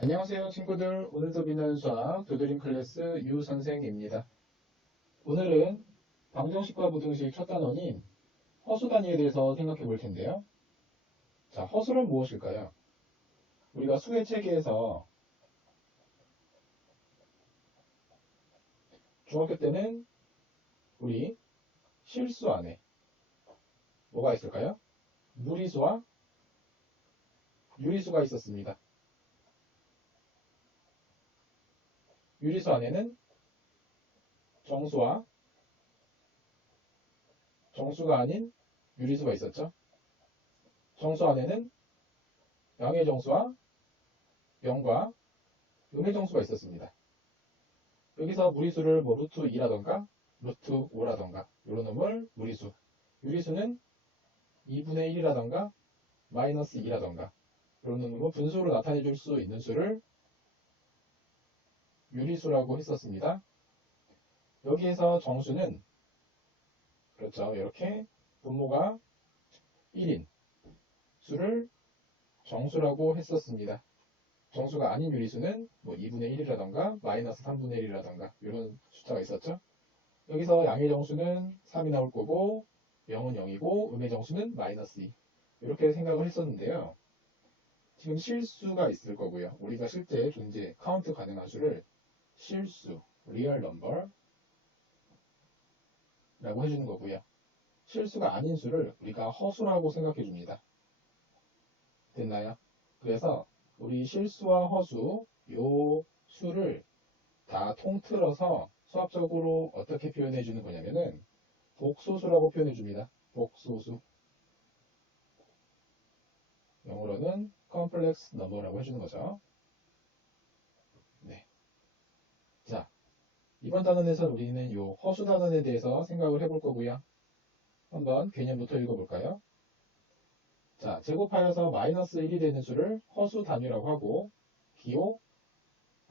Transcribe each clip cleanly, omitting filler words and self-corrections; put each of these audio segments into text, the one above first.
안녕하세요 친구들. 오늘도 빛나는 수학 두드림 클래스 유 선생입니다. 오늘은 방정식과 부등식 첫 단원인 허수 단위에 대해서 생각해 볼 텐데요. 자, 허수는 무엇일까요? 우리가 수의 체계에서 중학교 때는 우리 실수 안에 뭐가 있을까요? 무리수와 유리수가 있었습니다. 유리수 안에는 정수와 정수가 아닌 유리수가 있었죠. 정수 안에는 양의 정수와 영과 음의 정수가 있었습니다. 여기서 무리수를 뭐 루트 2라던가 루트 5라던가 이런 놈을 무리수, 유리수는 2분의 1이라던가 마이너스 2라던가 이런 놈으로 분수로 나타내 줄 수 있는 수를 유리수라고 했었습니다. 여기에서 정수는 그렇죠. 이렇게 분모가 1인 수를 정수라고 했었습니다. 정수가 아닌 유리수는 뭐 2분의 1이라던가 마이너스 3분의 1이라던가 이런 숫자가 있었죠. 여기서 양의 정수는 3이 나올 거고 0은 0이고 음의 정수는 마이너스 2 이렇게 생각을 했었는데요. 지금 실수가 있을 거고요. 우리가 실제 존재 카운트 가능한 수를 실수, real number 라고 해주는 거고요. 실수가 아닌 수를 우리가 허수라고 생각해 줍니다. 됐나요? 그래서 우리 실수와 허수 요 수를 다 통틀어서 수학적으로 어떻게 표현해 주는 거냐면은 복소수라고 표현해 줍니다. 복소수. 영어로는 complex number라고 해주는 거죠. 네. 자, 이번 단원에서 우리는 요 허수 단원에 대해서 생각을 해볼 거고요. 한번 개념부터 읽어볼까요? 자, 제곱하여서 마이너스 1이 되는 수를 허수 단위라고 하고 기호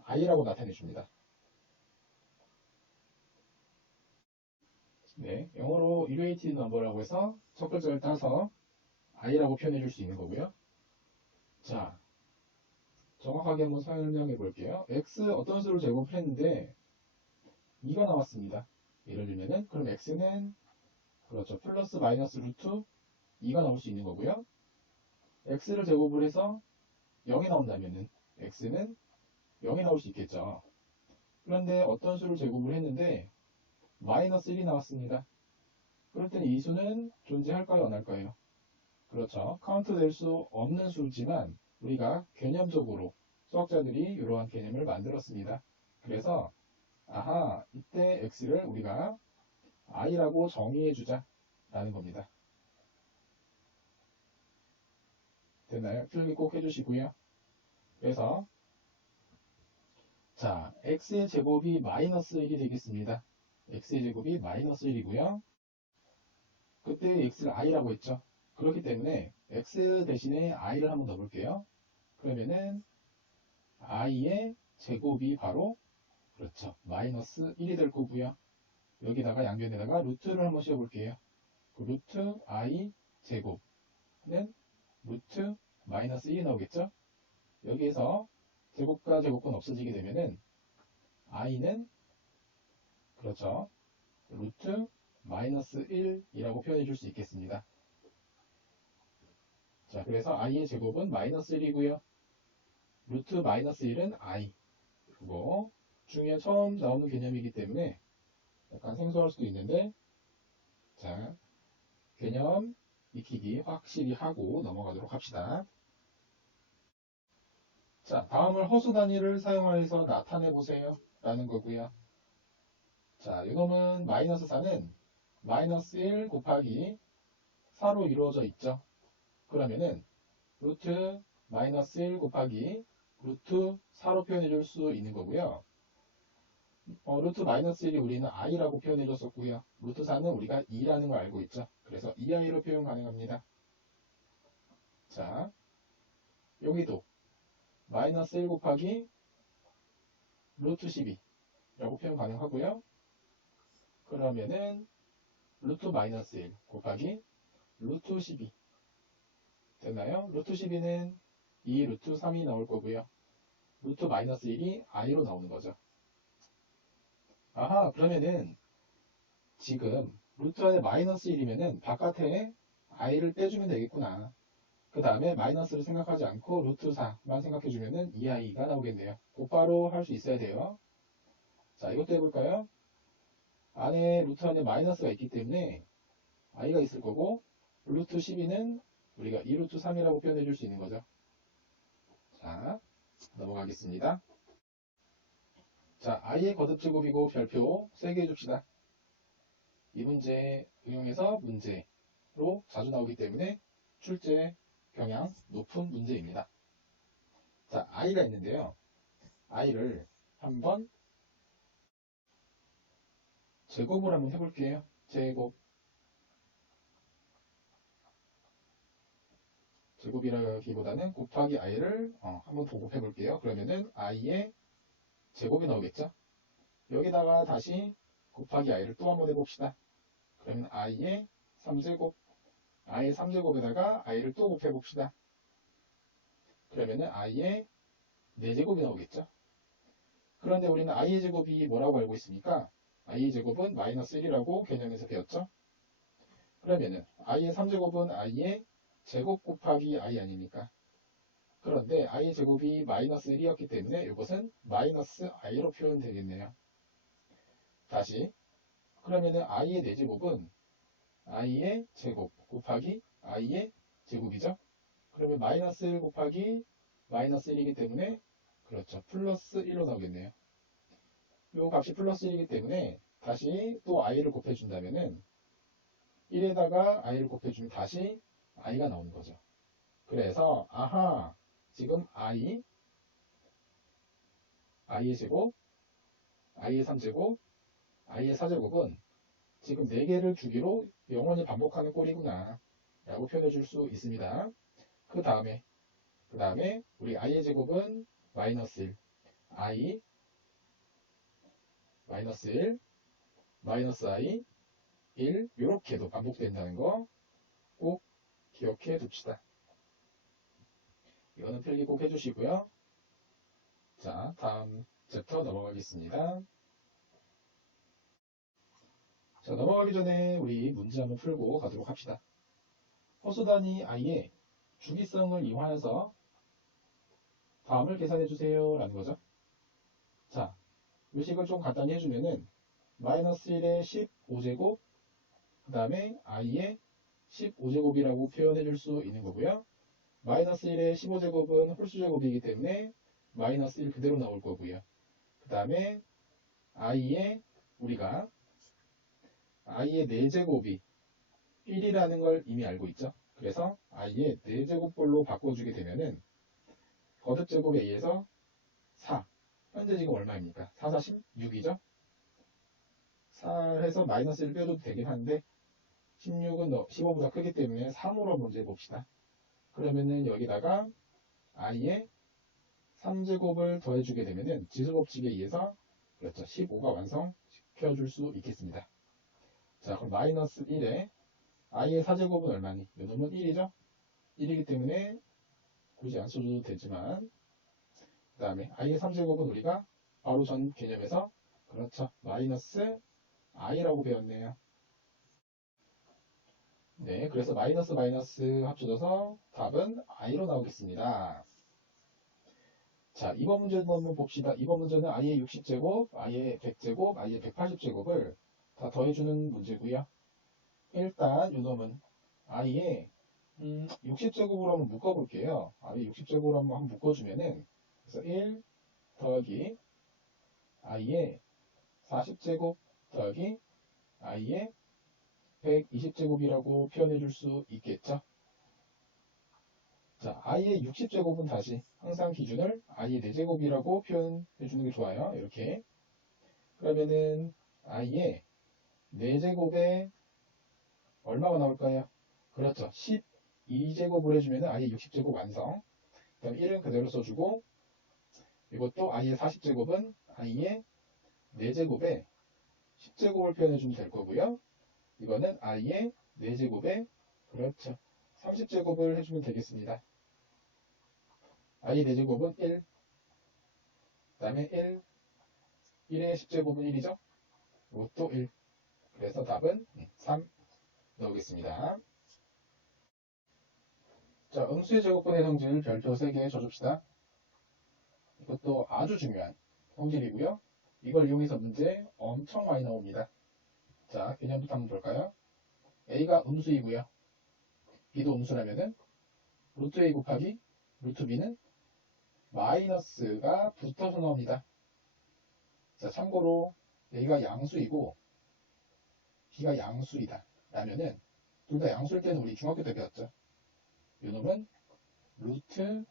i라고 나타내 줍니다. 네, 영어로 irrated number라고 해서 첫 글자를 따서 i라고 표현해 줄 수 있는 거고요. 자, 정확하게 한번 설명해 볼게요. x 어떤 수를 제곱을 했는데 2가 나왔습니다. 예를 들면은 그럼 x는 그렇죠. 플러스 마이너스 루트 2가 나올 수 있는 거고요. x를 제곱을 해서 0이 나온다면은 x는 0이 나올 수 있겠죠. 그런데 어떤 수를 제곱을 했는데 마이너스 1이 나왔습니다. 그럴 때는 이 수는 존재할까요? 안 할까요? 그렇죠. 카운트 될 수 없는 수지만 우리가 개념적으로 수학자들이 이러한 개념을 만들었습니다. 그래서 아하, 이때 x를 우리가 i라고 정의해 주자 라는 겁니다. 됐나요? 필기 꼭 해주시고요. 그래서 자, x의 제곱이 마이너스 1이 되겠습니다. x의 제곱이 마이너스 1이고요. 그때 x를 i라고 했죠. 그렇기 때문에 x 대신에 i를 한번 넣어볼게요. 그러면은 i의 제곱이 바로 그렇죠. 마이너스 1이 될 거고요. 여기다가 양변에다가 루트를 한번 씌워볼게요. 그 루트 i 제곱은 루트 마이너스 1이 나오겠죠. 여기에서 제곱과 제곱은 없어지게 되면은 i는 그렇죠. 루트 마이너스 1이라고 표현해 줄 수 있겠습니다. 자, 그래서 i의 제곱은 마이너스 1이고요. 루트 마이너스 1은 i. 그리고 중에 처음 나오는 개념이기 때문에 약간 생소할 수도 있는데, 자, 개념 익히기 확실히 하고 넘어가도록 합시다. 자, 다음을 허수 단위를 사용하여서 나타내 보세요. 라는 거고요. 자, 이놈은 마이너스 4는 마이너스 1 곱하기 4로 이루어져 있죠. 그러면은 루트 마이너스 1 곱하기 루트 4로 표현해 줄 수 있는 거고요. 루트 마이너스 1이 우리는 i라고 표현해 줬었고요. 루트 4는 우리가 2라는 걸 알고 있죠. 그래서 2i로 표현 가능합니다. 자, 여기도 마이너스 1 곱하기 루트 12라고 표현 가능하고요. 그러면은 루트 마이너스 1 곱하기 루트 12 됐나요? 루트 12는 2 루트 3이 나올 거고요. 루트 마이너스 1이 i로 나오는 거죠. 아하, 그러면은 지금 루트 안에 마이너스 1이면은 바깥에 i를 빼주면 되겠구나. 그 다음에 마이너스를 생각하지 않고 루트 4만 생각해주면은 2i가 나오겠네요. 곧바로 할 수 있어야 돼요. 자, 이것도 해볼까요? 안에 루트 안에 마이너스가 있기 때문에 i가 있을 거고, 루트 12는 우리가 2루트 3이라고 표현해 줄 수 있는 거죠. 자, 넘어가겠습니다. 자, i의 거듭제곱이고 별표 3개 해줍시다. 이 문제 응용해서 문제로 자주 나오기 때문에 출제 경향 높은 문제입니다. 자, i가 있는데요. i를 한번 제곱을 한번 해볼게요. 제곱이라기보다는 곱하기 i를 한번 더 곱해볼게요. 그러면은 i의 제곱이 나오겠죠? 여기다가 다시 곱하기 i를 또 한번 해봅시다. 그러면 i의 3제곱, i의 3제곱에다가 i를 또 곱해봅시다. 그러면은 i의 4제곱이 나오겠죠? 그런데 우리는 i의 제곱이 뭐라고 알고 있습니까? i의 제곱은 마이너스 1이라고 개념에서 배웠죠? 그러면은 i의 3제곱은 i의 제곱 곱하기 i 아닙니까? 그런데 i의 제곱이 마이너스 1이었기 때문에 이것은 마이너스 i로 표현되겠네요. 다시 그러면은 i의 4제곱은 i의 제곱 곱하기 i의 제곱이죠. 그러면 마이너스 1 곱하기 마이너스 1이기 때문에 그렇죠. 플러스 1로 나오겠네요. 이 값이 플러스 1이기 때문에 다시 또 i를 곱해준다면은 1에다가 i를 곱해주면 다시 i가 나오는 거죠. 그래서 아하 지금 i의 제곱, i의 3제곱, i의 4제곱은 지금 4개를 주기로 영원히 반복하는 꼴이구나 라고 표현해 줄 수 있습니다. 그 다음에 우리 i의 제곱은 마이너스 1, i 마이너스 1, 마이너스 i 1 이렇게도 반복된다는 거 꼭 기억해 둡시다. 이거는 필기 꼭 해주시고요. 자, 다음 챕터 넘어가겠습니다. 자, 넘어가기 전에 우리 문제 한번 풀고 가도록 합시다. 허수 단위 i의 주기성을 이용하여서 다음을 계산해 주세요 라는 거죠. 자, 요식을 좀 간단히 해주면은 마이너스 1의 15제곱 그 다음에 i의 15제곱이라고 표현해 줄 수 있는 거고요. 마이너스 1의 15제곱은 홀수제곱이기 때문에 마이너스 1 그대로 나올 거고요. 그 다음에 우리가 i의 4제곱이 1이라는 걸 이미 알고 있죠. 그래서 i의 4제곱꼴로 바꿔주게 되면은 거듭제곱에 의해서 4. 현재 지금 얼마입니까? 4, 4, 16이죠? 4 해서 마이너스 1 빼도 되긴 한데 16은 15보다 크기 때문에 3으로 문제 봅시다. 그러면은 여기다가 i의 3제곱을 더해주게 되면은 지수법칙에 의해서 그렇죠. 15가 완성시켜줄 수 있겠습니다. 자, 그럼 마이너스 1에 i의 4제곱은 얼마니? 요놈은 1이죠? 1이기 때문에 굳이 안 써줘도 되지만 그 다음에 i의 3제곱은 우리가 바로 전 개념에서 그렇죠. 마이너스 i라고 배웠네요. 네, 그래서 마이너스 마이너스 합쳐져서 답은 i로 나오겠습니다. 자, 이번 문제도 한번 봅시다. 이번 문제는 i의 60제곱, i의 100제곱, i의 180제곱을 다 더해주는 문제고요. 일단 요놈은 i의 60제곱으로 한번 묶어볼게요. i의 60제곱으로 한번 묶어주면은 그래서 1 더하기 i의 40제곱 더하기 i의 120제곱이라고 표현해 줄 수 있겠죠. 자, i의 60제곱은 다시 항상 기준을 i의 4제곱이라고 표현해 주는 게 좋아요. 이렇게. 그러면은 i의 4제곱에 얼마가 나올까요? 그렇죠. 12제곱을 해주면 i의 60제곱 완성. 그 다음에 1은 그대로 써주고 이것도 i의 40제곱은 i의 4제곱에 10제곱을 표현해주면 될 거고요. 이거는 i의 4제곱에 그렇죠. 30제곱을 해주면 되겠습니다. i의 4제곱은 1, 그 다음에 1의 10제곱은 1이죠? 이것도 1. 그래서 답은 3 넣겠습니다. 자, 음수의 제곱분의 성질 별표 3개 줘줍시다. 이것도 아주 중요한 성질이고요. 이걸 이용해서 문제 엄청 많이 나옵니다. 자, 개념부터 한번 볼까요? A가 음수이고요. B도 음수라면은 루트 A 곱하기 루트 B는 마이너스가 붙어서 나옵니다. 자, 참고로 A가 양수이고 B가 양수이다 라면은 둘 다 양수일 때는 우리 중학교 때 배웠죠. 요놈은 루트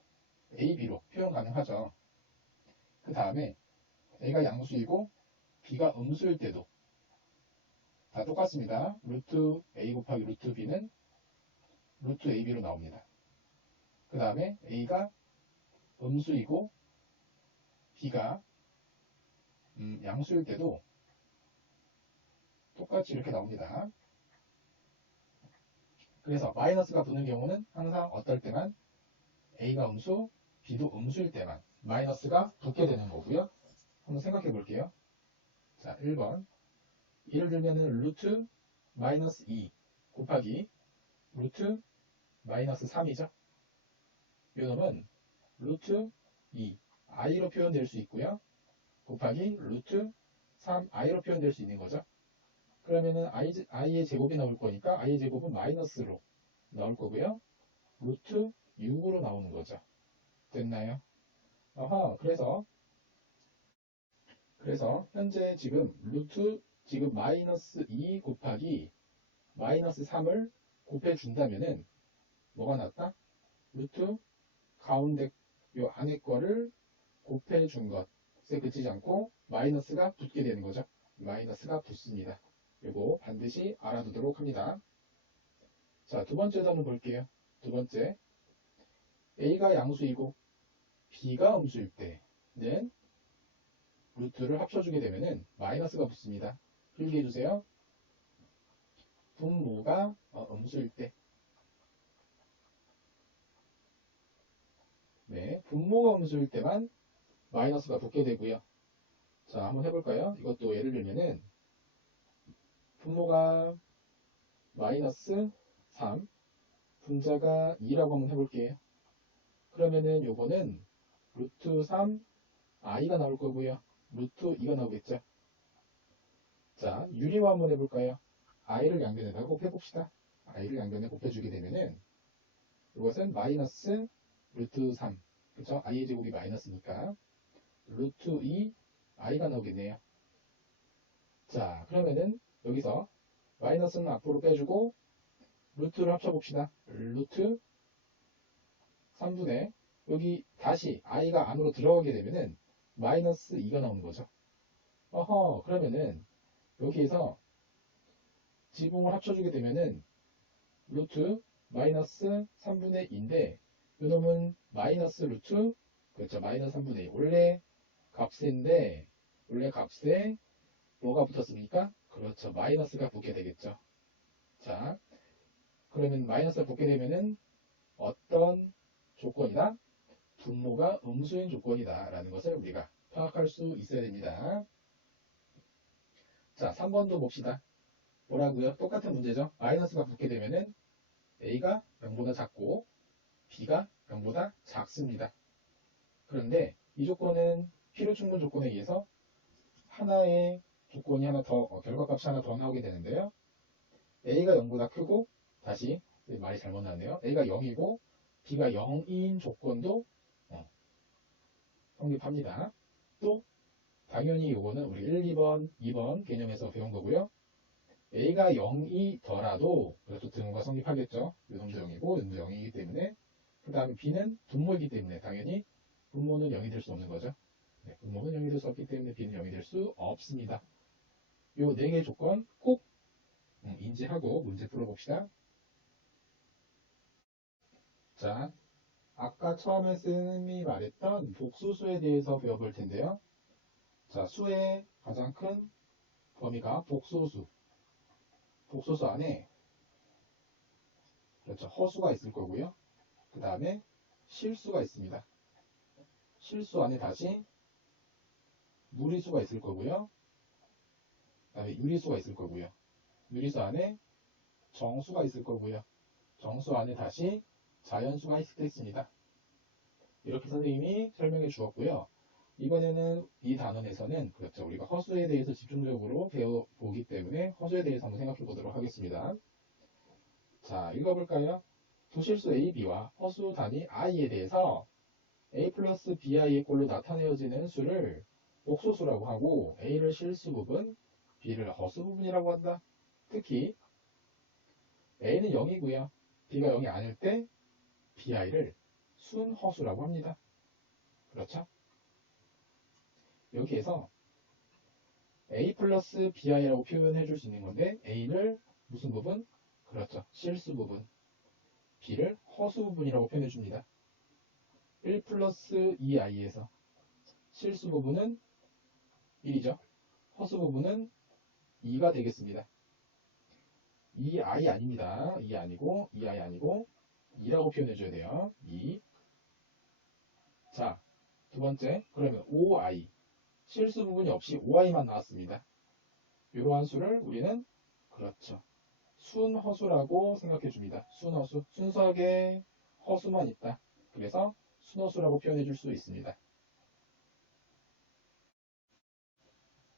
AB로 표현 가능하죠. 그 다음에 A가 양수이고 B가 음수일 때도 다 똑같습니다. 루트 A 곱하기 루트 B는 루트 AB로 나옵니다. 그 다음에 A가 음수이고 B가 양수일 때도 똑같이 이렇게 나옵니다. 그래서 마이너스가 붙는 경우는 항상 어떨 때만 A가 음수, B도 음수일 때만 마이너스가 붙게 되는 거고요. 한번 생각해 볼게요. 자, 1번. 예를 들면은 루트 마이너스 2 곱하기 루트 마이너스 3이죠. 이 놈은 루트 2 i로 표현될 수 있고요. 곱하기 루트 3i로 표현될 수 있는 거죠. 그러면은 i의 제곱이 나올 거니까 i의 제곱은 마이너스로 나올 거고요. 루트 6으로 나오는 거죠. 됐나요? 아하, 그래서 현재 지금 마이너스 2 곱하기 마이너스 3을 곱해준다면은 뭐가 났다? 루트 가운데 요 안에 거를 곱해준 것에 그치지 않고 마이너스가 붙게 되는 거죠. 마이너스가 붙습니다. 요거 반드시 알아두도록 합니다. 자, 두 번째도 한번 볼게요. 두 번째, A가 양수이고 B가 음수일 때는 루트를 합쳐주게 되면은 마이너스가 붙습니다. 필기해주세요. 분모가 음수일 때. 네, 분모가 음수일 때만 마이너스가 붙게 되고요. 자, 한번 해볼까요? 이것도 예를 들면은 분모가 마이너스 3, 분자가 2라고 한번 해볼게요. 그러면은 요거는 루트 3, i가 나올 거고요. 루트 2가 나오겠죠. 자, 유리화 한번 해볼까요? i를 양변에다 곱해봅시다. i를 양변에 곱해주게 되면은 이것은 마이너스 루트 3, 그쵸? i의 제곱이 마이너스니까 루트 2, i가 나오겠네요. 자, 그러면은 여기서 마이너스는 앞으로 빼주고 루트를 합쳐봅시다. 루트 3분의 여기 다시 i가 안으로 들어가게 되면은 마이너스 2가 나오는 거죠. 어허, 그러면은 여기에서 지붕을 합쳐주게 되면은 루트 마이너스 3분의 2인데 이놈은 마이너스 루트 그렇죠. 마이너스 3분의 2 원래 값에 뭐가 붙었습니까? 그렇죠. 마이너스가 붙게 되겠죠. 자, 그러면 마이너스가 붙게 되면은 어떤 조건이다? 분모가 음수인 조건이다 라는 것을 우리가 파악할 수 있어야 됩니다. 자, 3번도 봅시다. 뭐라고요? 똑같은 문제죠. 마이너스가 붙게 되면은 A가 0보다 작고 B가 0보다 작습니다. 그런데 이 조건은 필요충분 조건에 의해서 하나의 조건이 하나 더, 결과값이 하나 더 나오게 되는데요. A가 0보다 크고, 다시, 말이 잘못 나왔네요. A가 0이고, B가 0인 조건도 성립합니다. 또, 당연히 이거는 우리 1, 2번, 2번 개념에서 배운 거고요. A가 0이더라도, 그래도 등호가 성립하겠죠. 요놈도 0이고, 요놈도 0이기 때문에, 그 다음에 B는 분모이기 때문에, 당연히 분모는 0이 될 수 없는 거죠. 네, 분모는 0이 될 수 없기 때문에 B는 0이 될 수 없습니다. 요 4개의 조건 꼭 인지하고 문제 풀어봅시다. 자, 아까 처음에 쌤이 말했던 복수수에 대해서 배워볼 텐데요. 자, 수의 가장 큰 범위가 복수수. 복수수 안에 그렇죠. 허수가 있을 거고요. 그 다음에 실수가 있습니다. 실수 안에 다시 무리수가 있을 거고요. 그 다음에 유리수가 있을 거고요. 유리수 안에 정수가 있을 거고요. 정수 안에 다시 자연수가 있겠습니다. 이렇게 선생님이 설명해 주었고요. 이번에는 이 단원에서는 그렇죠. 우리가 허수에 대해서 집중적으로 배워보기 때문에 허수에 대해서 한번 생각해 보도록 하겠습니다. 자, 읽어볼까요? 두실수 A, B와 허수 단위 I에 대해서 A 플러스 BI의 꼴로 나타내어지는 수를 복소수라고 하고 A를 실수 부분, B를 허수 부분이라고 한다. 특히 A는 0이고요. B가 0이 아닐 때 BI를 순허수라고 합니다. 그렇죠? 여기에서 A 플러스 BI라고 표현해 줄 수 있는 건데 A를 무슨 부분? 그렇죠. 실수 부분. B를 허수 부분이라고 표현해 줍니다. 1 플러스 2i에서 실수 부분은 1이죠. 허수 부분은 2가 되겠습니다. 2i 아닙니다. 2 아니고 2i 아니고 2라고 표현해 줘야 돼요. 2. 자, 두 번째. 그러면 5i. 실수 부분이 없이 5i만 나왔습니다. 이러한 수를 우리는 그렇죠. 순허수라고 생각해 줍니다. 순허수. 순수하게 허수만 있다. 그래서 순허수라고 표현해 줄 수 있습니다.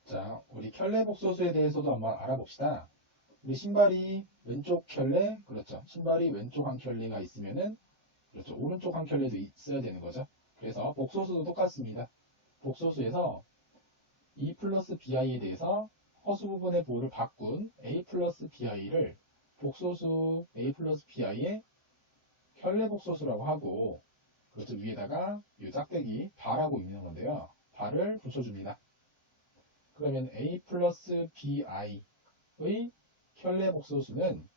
자, 우리 켤레 복소수에 대해서도 한번 알아봅시다. 우리 신발이 왼쪽 켤레, 그렇죠. 신발이 왼쪽 한 켤레가 있으면은, 그렇죠. 오른쪽 한 켤레도 있어야 되는 거죠. 그래서 복소수도 똑같습니다. 복소수에서 E 플러스 BI에 대해서 허수 부분의 보호를 바꾼 A 플러스 BI를 복소수 A 플러스 BI의 켤레 복소수라고 하고, 그렇죠. 위에다가 이 짝대기 발하고 있는 건데요. 발을 붙여줍니다. 그러면 A 플러스 BI의 켤레 복소수는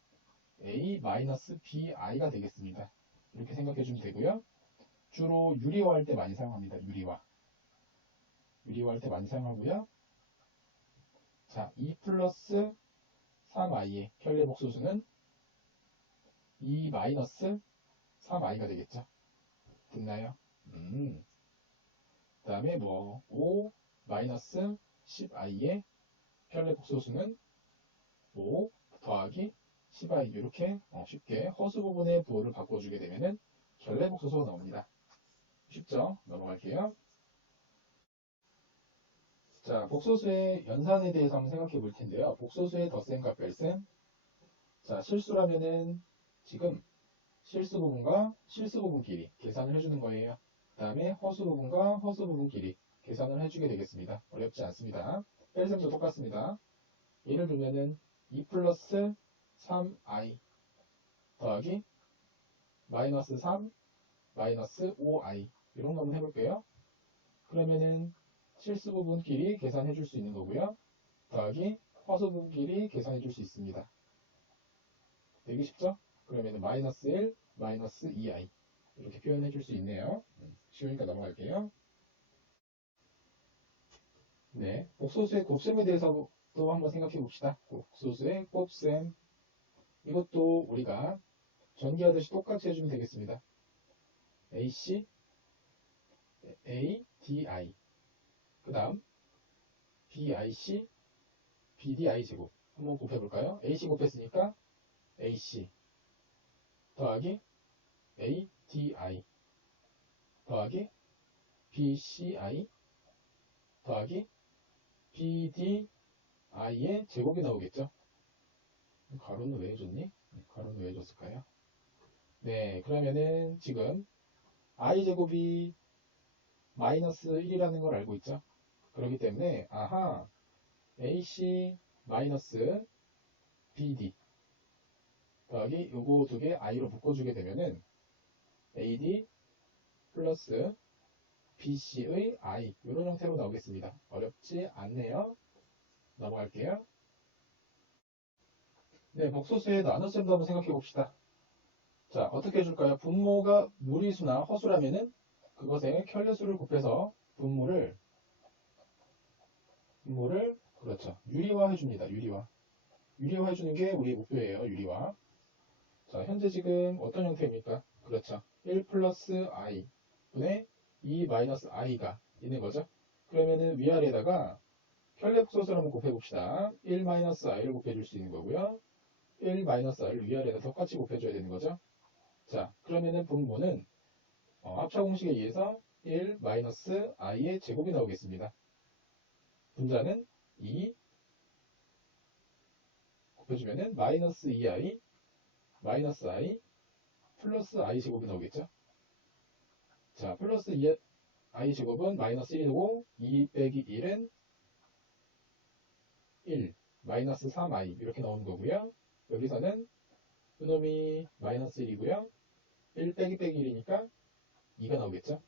A 마이너스 BI가 되겠습니다. 이렇게 생각해 주면 되고요. 주로 유리화 할 때 많이 사용합니다. 유리화. 유리화 할 때 많이 사용하고요. 자, 2 플러스 3i의 켤레 복소수는 2 마이너스 3i가 되겠죠. 됐나요? 그 다음에 뭐 5 마이너스 10i의 켤레 복소수는 5 더하기 10i 이렇게 쉽게 허수 부분의 부호를 바꿔주게 되면은 켤레 복소수가 나옵니다. 쉽죠? 넘어갈게요. 자, 복소수의 연산에 대해서 한번 생각해 볼 텐데요. 복소수의 덧셈과 뺄셈. 자, 실수라면은 지금 실수 부분과 실수 부분끼리 계산을 해주는 거예요. 그 다음에 허수 부분과 허수 부분끼리 계산을 해주게 되겠습니다. 어렵지 않습니다. 뺄셈도 똑같습니다. 예를 들면은 2 플러스 3i 더하기 마이너스 3 마이너스 5i 이런 거 한번 해볼게요. 그러면은 실수 부분끼리 계산해 줄 수 있는 거고요. 더하기 허수 부분끼리 계산해 줄 수 있습니다. 되게 쉽죠? 그러면은 마이너스 1 마이너스 2i 이렇게 표현해 줄 수 있네요. 쉬우니까 넘어갈게요. 네, 복소수의 곱셈에 대해서도 한번 생각해 봅시다. 복소수의 곱셈. 이것도 우리가 전개하듯이 똑같이 해주면 되겠습니다. AC, ADI. 그 다음, BIC, BDI 제곱. 한번 곱해볼까요? AC 곱했으니까 AC 더하기 ADI 더하기 BCI 더하기 BDI의 제곱이 나오겠죠? 가로는 왜 해줬니? 가로는 왜 해줬을까요? 네, 그러면은 지금 i제곱이 마이너스 1이라는 걸 알고 있죠? 그렇기 때문에 아하 AC 마이너스 BD 더하기 요거 두 개 i로 묶어주게 되면은 AD 플러스 BC의 I 이런 형태로 나오겠습니다. 어렵지 않네요. 넘어갈게요. 네, 복소수의 나눗셈도 한번 생각해 봅시다. 자, 어떻게 해줄까요? 분모가 무리수나 허수라면은 그것의 켤레수를 곱해서 분모를 그렇죠. 유리화 해줍니다. 유리화. 유리화 해주는 게 우리의 목표예요. 유리화. 자, 현재 지금 어떤 형태입니까? 그렇죠. 1 플러스 i 분의 2 마이너스 i가 있는 거죠. 그러면은 위아래에다가 켤레복소수를 한번 곱해봅시다. 1-i를 곱해줄 수 있는 거고요. 1-i를 위아래에다 똑같이 곱해줘야 되는 거죠. 자, 그러면은 분모는 합차 공식에 의해서 1-i의 제곱이 나오겠습니다. 분자는 2 곱해주면은 마이너스 2i 마이너스 i 플러스 i 제곱이 나오겠죠. 자, 플러스 2i 제곱은 마이너스 1이고 2 빼기 1은 1 마이너스 3i 이렇게 나오는 거고요. 여기서는 그놈이 마이너스 1이고요. 1 빼기 빼기 1이니까 2가 나오겠죠.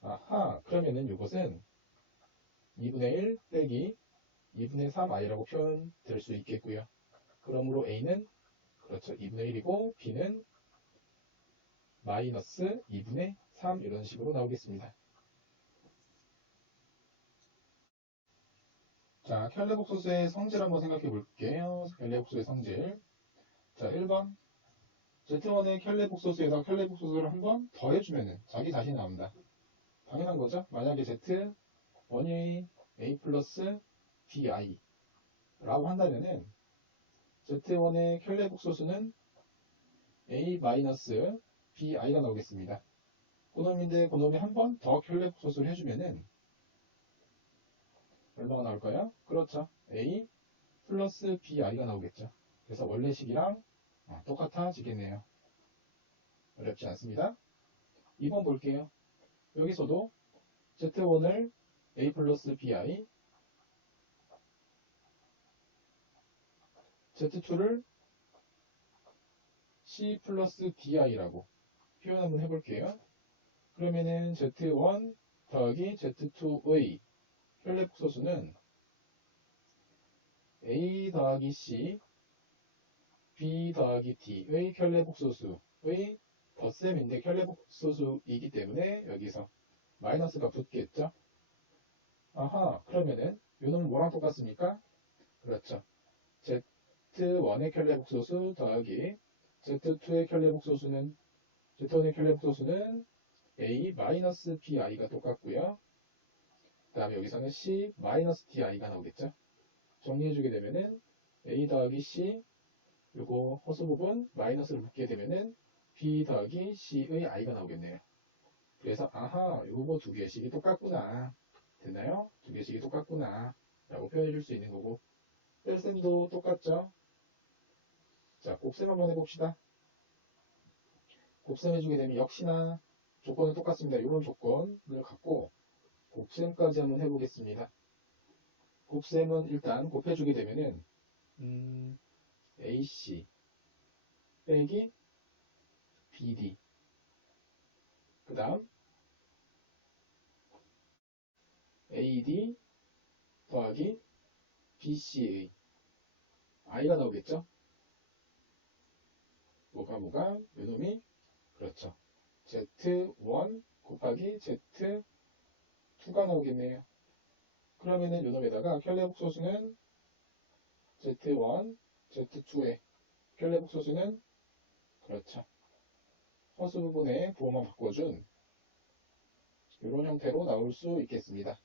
아하, 그러면은 이것은 2분의 1 빼기 2분의 3i라고 표현될 수 있겠고요. 그러므로 a는 그렇죠. 2분의 1이고 b는 마이너스 2분의 3 이런 식으로 나오겠습니다. 자, 켤레복소수의 성질 한번 생각해 볼게요. 켤레복소수의 성질. 자, 1번. Z1의 켤레복소수에다 켤레복소수를 한번 더해주면은 자기 자신이 나옵니다. 당연한 거죠. 만약에 Z1이 A 플러스 BI 라고 한다면은 Z1의 켤레복소수는 A 마이너스 BI가 나오겠습니다. 그놈인데 그놈이 한 번 더 켤레복소수를 해주면은 얼마가 나올까요? 그렇죠. A 플러스 BI가 나오겠죠. 그래서 원래식이랑 똑같아지겠네요. 어렵지 않습니다. 2번 볼게요. 여기서도 Z1을 A 플러스 BI, Z2를 C 플러스 DI라고 표현 한번 해볼게요. 그러면은 Z1 더하기 Z2의 켤레복소수는 A 더하기 C, B 더하기 D의 켤레복소수의 덧셈인데 켤레복소수이기 때문에 여기서 마이너스가 붙겠죠. 아하, 그러면은 요놈은 뭐랑 똑같습니까? 그렇죠. Z1의 켤레복소수 더하기 Z2의 켤레복소수는 Z1의 켤레복소수는 A 마이너스 BI가 똑같고요. 그 다음에 여기서는 C 마이너스 DI가 나오겠죠. 정리해주게 되면은 A 더하기 C 그리고 허수 부분 마이너스를 붙게 되면은 B 더하기 C의 I가 나오겠네요. 그래서 아하 요거 두 개씩이 똑같구나. 됐나요? 두 개씩이 똑같구나 라고 표현해 줄 수 있는 거고 뺄셈도 똑같죠. 자, 곱셈 한번 해봅시다. 곱셈 해주게 되면 역시나 조건은 똑같습니다. 이런 조건을 갖고 곱셈까지 한번 해보겠습니다. 곱셈은 일단 곱해주게 되면은 AC 빼기 BD 그 다음 AD 더하기 BC의 I가 나오겠죠? 뭐가 요놈이 그렇죠. Z1 곱하기 Z2가 나오겠네요. 그러면은 요놈에다가 켤레복소수는 Z1, Z2의 켤레복소수는 그렇죠. 허수 부분에 부호만 바꿔준 이런 형태로 나올 수 있겠습니다.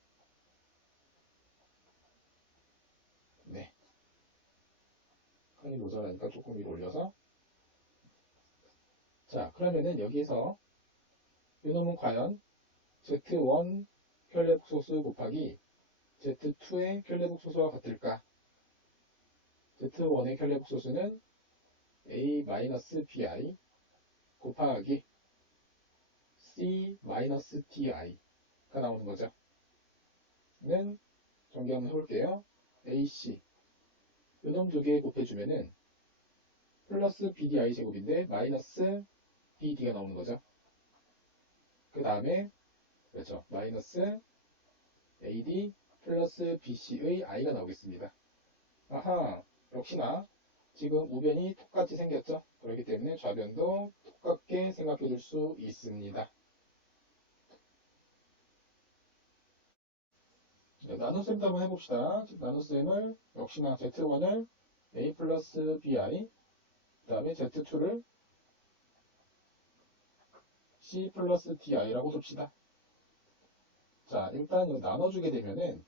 네. 칸이 모자라니까 조금 위로 올려서. 자, 그러면은 여기에서 이놈은 과연 Z1 켤레복소수 곱하기 Z2의 켤레복소수와 같을까? Z1의 켤레복소수는 A-BI 곱하기 C-DI가 나오는 거죠. 는 전개 한번 해볼게요. AC 요놈 두 개 곱해주면은 플러스 BDI 제곱인데 마이너스 BD가 나오는 거죠. 그 다음에 그렇죠. 마이너스 AD 플러스 BC의 I가 나오겠습니다. 아하, 역시나 지금 우변이 똑같이 생겼죠. 그렇기 때문에 좌변도 똑같게 생각해 줄 수 있습니다. 자, 나눗셈도 한번 해봅시다. 나눗셈을 역시나 Z1을 A 플러스 BI 그 다음에 Z2를 C 플러스 DI라고 둡시다. 자, 일단 이거 나눠주게 되면은,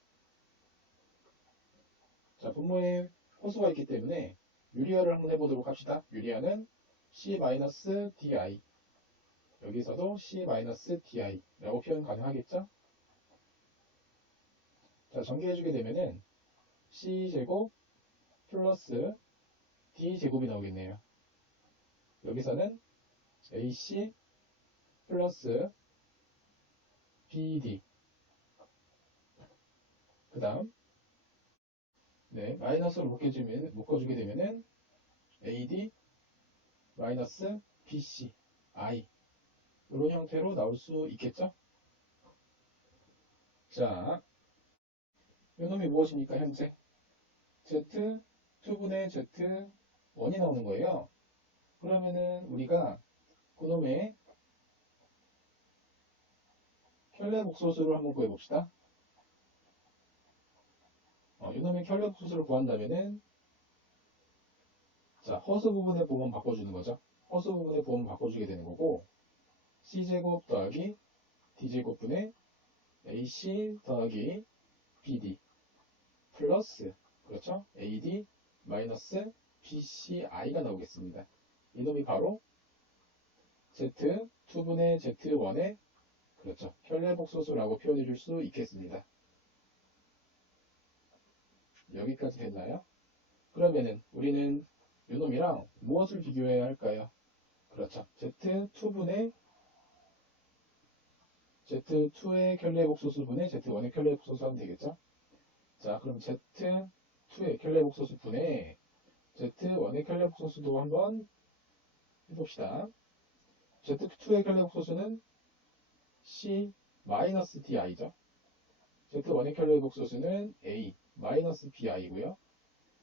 자, 분모에 호수가 있기 때문에 유리화를 한번 해보도록 합시다. 유리화는 C-DI. 여기서도 C-DI 라고 표현 가능하겠죠? 자, 전개해주게 되면은 C제곱 플러스 D제곱이 나오겠네요. 여기서는 AC 플러스 BD. 그 다음, 네, 마이너스로 묶어주게 되면은 AD 마이너스 BC, I. 이런 형태로 나올 수 있겠죠? 자, 요놈이 무엇입니까, 현재? Z, 2분의 Z1이 나오는 거예요. 그러면은 우리가 그놈의 켤레 복소수를 한번 구해봅시다. 이놈의 켤레 복소수를 구한다면은, 자, 허수 부분의 부분 바꿔주는 거죠. 허수 부분의 부분 바꿔주게 되는 거고, C제곱 더하기 D제곱분의 AC 더하기 BD 플러스, 그렇죠? AD 마이너스 BCI가 나오겠습니다. 이놈이 바로 Z, 2분의 Z1의, 그렇죠, 켤레복소수라고 표현해 줄 수 있겠습니다. 여기까지 됐나요? 그러면은 우리는 이놈이랑 무엇을 비교해야 할까요? 그렇죠. Z2분의 Z2의 켤레복소수분의 Z1의 켤레복소수 하면 되겠죠? 자, 그럼 Z2의 켤레복소수분의 Z1의 켤레복소수도 한번 해봅시다. Z2의 켤레복소수는 C-DI죠. Z1의 켤레복소수는 A-BI고요.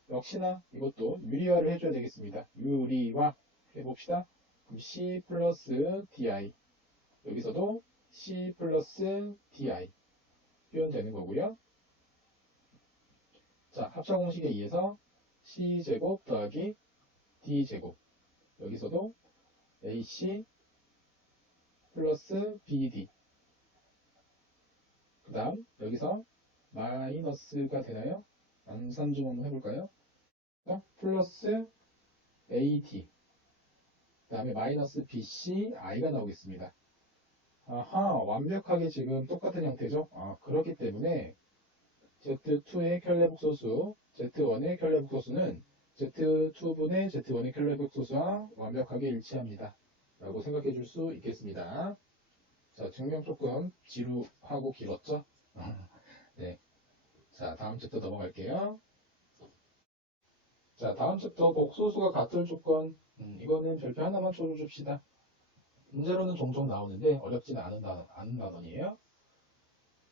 역시나 이것도 유리화를 해줘야 되겠습니다. 유리화 해봅시다. 그럼 C 플러스 DI. 여기서도 C 플러스 DI 표현되는 거고요. 자, 합차 공식에 의해서 C제곱 더하기 D제곱. 여기서도 AC 플러스 BD. 그 다음, 여기서 마이너스가 되나요? 암산 좀 한번 해볼까요? 플러스 AD. 그 다음에 마이너스 BC, I가 나오겠습니다. 아하, 완벽하게 지금 똑같은 형태죠? 그렇기 때문에 Z2의 켤레복소수, Z1의 켤레복소수는 Z2분의 Z1의 켤레복소수와 완벽하게 일치합니다. 라고 생각해 줄 수 있겠습니다. 자, 증명 조금 지루하고 길었죠? 네. 자, 다음 챕터 넘어갈게요. 자, 다음 챕터 복소수가 같을 조건. 이거는 별표 하나만 쳐줍시다. 문제로는 종종 나오는데 어렵지는 않은 단원이에요.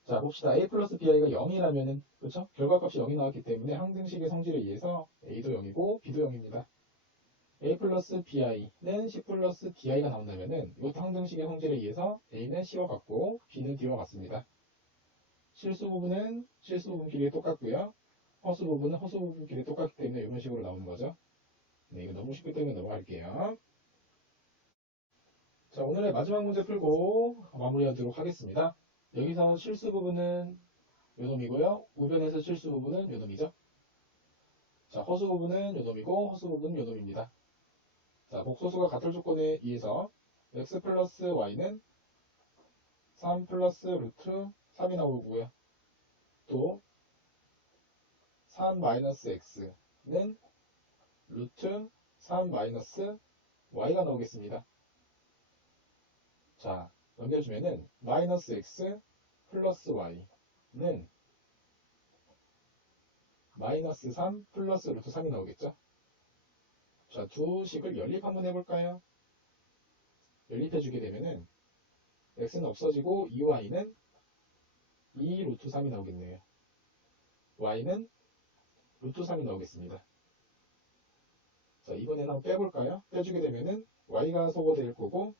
자, 봅시다. A 플러스 BI가 0이라면은, 그렇죠? 결과값이 0이 나왔기 때문에 항등식의 성질에 의해서 A도 0이고 B도 0입니다. A 플러스 BI는 C 플러스 DI가 나온다면은 이것도 항등식의 성질에 의해서 A는 C와 같고 B는 D와 같습니다. 실수 부분은 실수 부분끼리 똑같고요. 허수 부분은 허수 부분끼리 똑같기 때문에 이런 식으로 나오는 거죠. 네, 이거 너무 쉽기 때문에 넘어갈게요. 자, 오늘의 마지막 문제 풀고 마무리하도록 하겠습니다. 여기서 실수 부분은 요놈이고요. 우변에서 실수 부분은 요놈이죠. 자, 허수 부분은 요놈이고 허수 부분은 요놈입니다. 자, 복소수가 같을 조건에 의해서 x 플러스 y는 3 플러스 루트 3이 나오고요. 또 3 마이너스 x는 루트 3 마이너스 y가 나오겠습니다. 자, 넘겨주면은 마이너스 x 플러스 y는 마이너스 3 플러스 루트 3이 나오겠죠? 자, 두 식을 연립 한번 해볼까요? 연립해주게 되면은 x는 없어지고 2y는 2 루트 3이 나오겠네요. y는 루트 3이 나오겠습니다. 자, 이번에는 한번 빼볼까요? 빼주게 되면은 y가 소거될 거고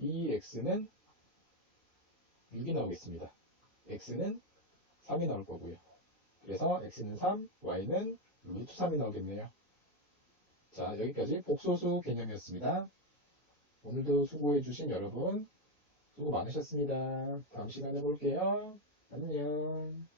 2x는 6이 나오겠습니다. x는 3이 나올 거고요. 그래서 x는 3, y는 루트 3이 나오겠네요. 자, 여기까지 복소수 개념이었습니다. 오늘도 수고해주신 여러분 수고 많으셨습니다. 다음 시간에 볼게요. 안녕.